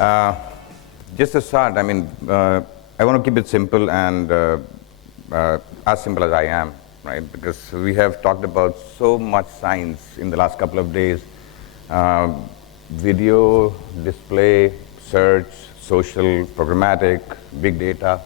Uh, just to start, I mean, I want to keep it simple and as simple as I am, right? Because we have talked about so much science in the last couple of days. Video, display, search, social, programmatic, big data,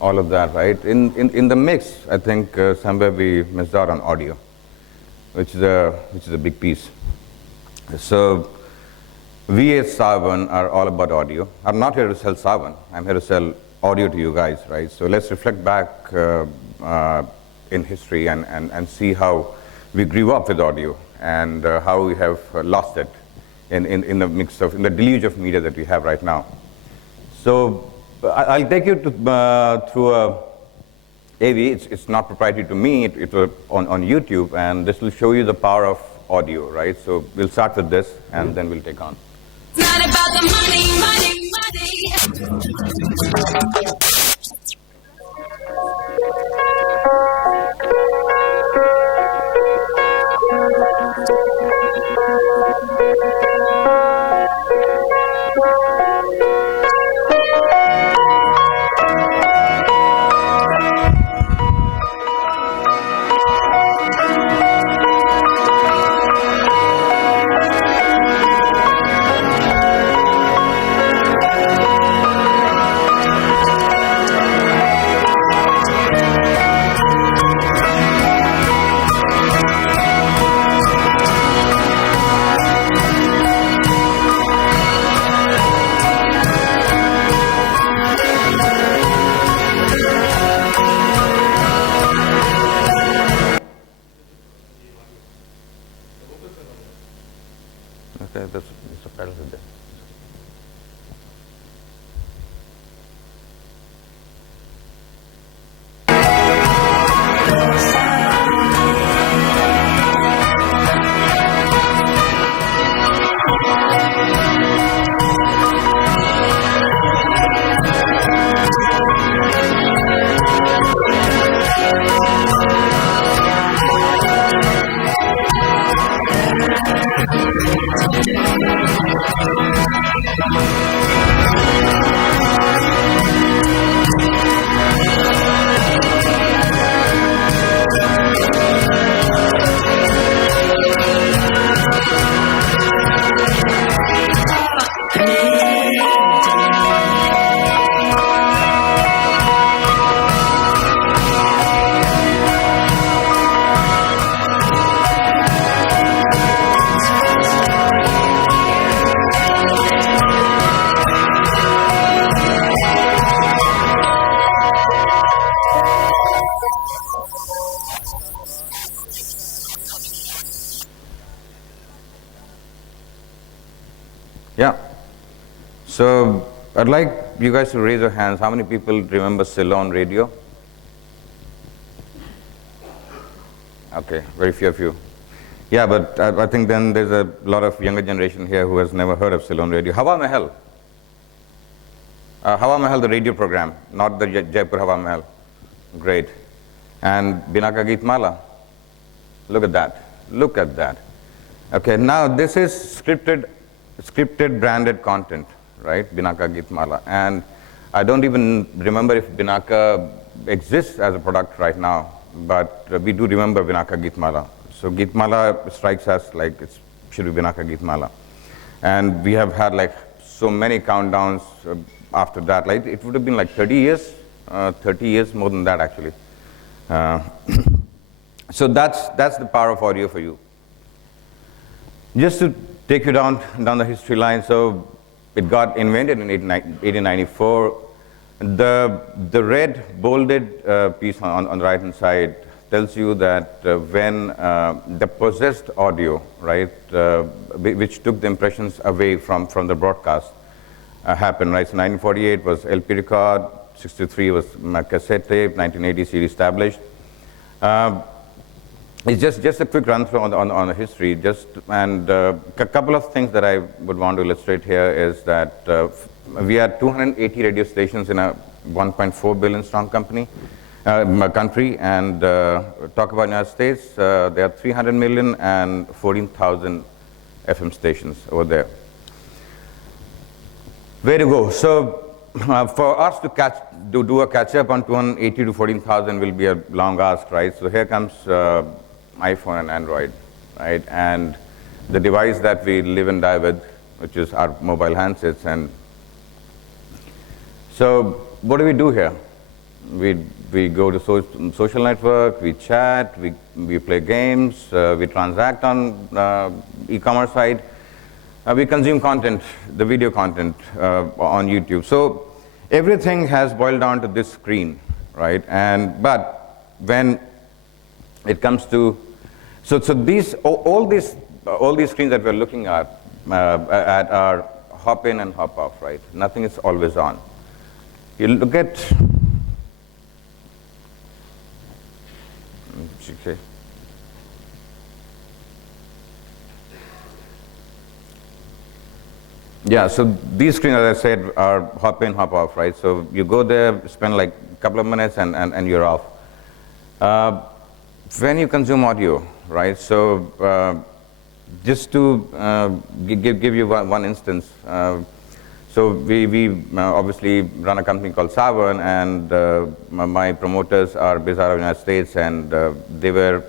all of that, right? In the mix, I think somewhere we missed out on audio, which is a big piece. So we at Savan are all about audio. I'm not here to sell Savan. I'm here to sell audio to you guys, right? So let's reflect back in history and see how we grew up with audio and how we have lost it in the mix of, in the deluge of media that we have right now. So I'll take you to, through a AV. It's not proprietary to me. It was on YouTube, and this will show you the power of audio, right? So we'll start with this, and then we'll take on. It's not about the money, money, money. Okay, the subtitles are there. Yeah. So I'd like you guys to raise your hands. How many people remember Ceylon radio? Okay, very few of you. Yeah, but I think then there's a lot of younger generation here who has never heard of Ceylon radio. Hawa Mahal. Hawa Mahal, the radio program, not the Jaipur Hawa Mahal. Great. And Binaka Geet Mala. Look at that. Look at that. Okay, now this is scripted branded content, right? Binaka Geet Mala. And I don't even remember if Binaka exists as a product right now, but we do remember Binaka Geet Mala. So Geet Mala strikes us like it should be Binaka Geet Mala. And we have had like so many countdowns after that. Like it would have been like 30 years, more than that actually. So that's the power of audio for you. Just to take you down the history line, so it got invented in 1894. The red bolded piece on the right hand side tells you that when the processed audio, right, which took the impressions away from the broadcast happened, right? So 1948 was LP record, 63 was cassette tape, 1980 CD established. It's just a quick run through on the history. And a couple of things that I would want to illustrate here is that we had 280 radio stations in a 1.4 billion strong country, and talk about United States, there are 300 million and 14,000 FM stations over there. Where to go? So for us to do a catch up on 280 to 14,000 will be a long ask, right? So here comes iPhone and Android, right? And the device that we live and die with, which is our mobile handsets. And so what do we do here? We go to social network, we chat, we play games, we transact on e-commerce side, we consume content, the video content on YouTube. So everything has boiled down to this screen, right? But when it comes to all these screens that we're looking at are hop in and hop off, right? Nothing is always on. You look at okay. Yeah, so these screens, as I said, are hop in, hop off, right? So you go there, spend like a couple of minutes, and you're off. When you consume audio, right? So just to give you one instance, so we obviously run a company called Savern, and my promoters are based out of the United States, and they were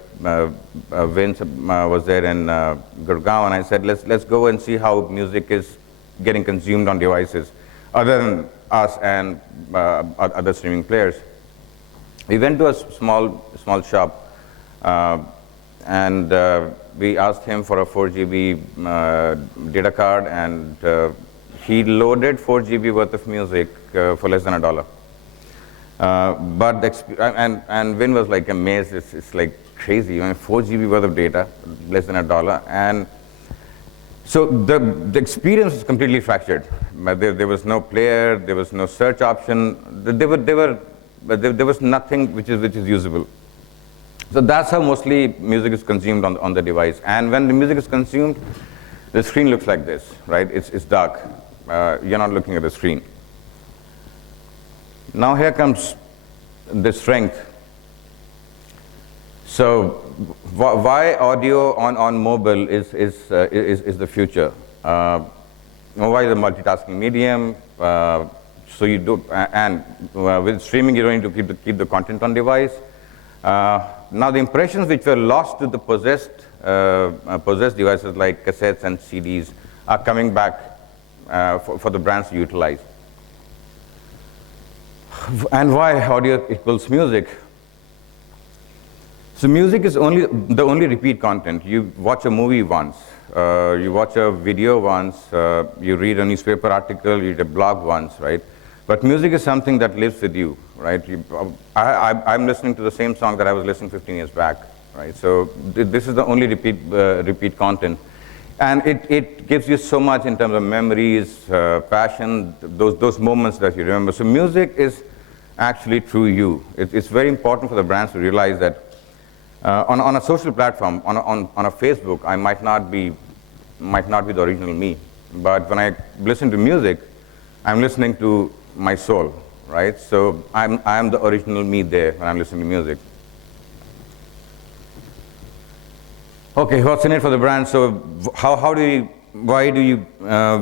Vince was there in Gurgaon, and I said let's go and see how music is getting consumed on devices, other than us and other streaming players. We went to a small shop, and we asked him for a 4 GB data card, and he loaded 4 GB worth of music for less than $1. But and Vin was like amazed. It's like crazy. 4 GB worth of data, less than $1, and so the experience was completely fractured. There was no player, there was no search option. There was nothing which is usable. So that's how mostly music is consumed on the device. And when the music is consumed, the screen looks like this, right? It's dark. You're not looking at the screen. Now here comes the strength. So why audio on mobile is the future? Mobile is a multitasking medium. So you do, and with streaming, you don't need to keep the content on device. Now the impressions which were lost to the possessed devices like cassettes and CDs are coming back for the brands to utilize. And why audio equals music? So music is the only repeat content. You watch a movie once, you watch a video once, you read a newspaper article, you read a blog once, right? But music is something that lives with you, right? I'm listening to the same song that I was listening 15 years back, right? So this is the only repeat content. And it gives you so much in terms of memories, passion, those moments that you remember. So music is actually true you. It's very important for the brands to realize that on a social platform, on a Facebook, I might not be the original me. But when I listen to music, I'm listening to my soul, right? So I'm the original me there when I'm listening to music. Okay, what's in it for the brand? So why do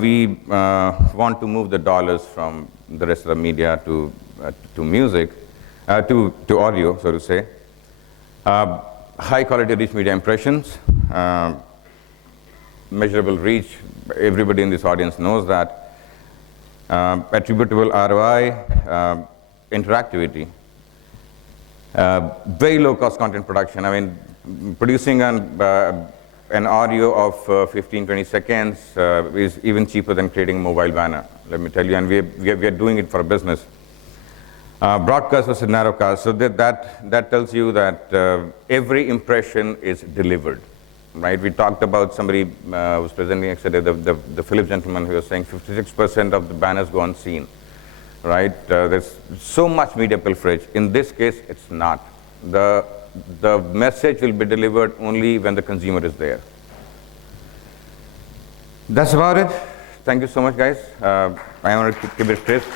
we want to move the dollars from the rest of the media to music, to audio, so to say? High quality rich media impressions, measurable reach. Everybody in this audience knows that. Attributable ROI, interactivity, very low cost content production. I mean, producing an audio of 15-20 seconds is even cheaper than creating a mobile banner, let me tell you, and we are doing it for a business. Broadcast versus narrowcast, so that tells you that every impression is delivered, right? We talked about somebody who was presenting yesterday, the Philips gentleman who was saying 56% of the banners go unseen, right? There's so much media pilferage. In this case, it's not. The message will be delivered only when the consumer is there. That's about it. Thank you so much, guys. I want to keep it crisp.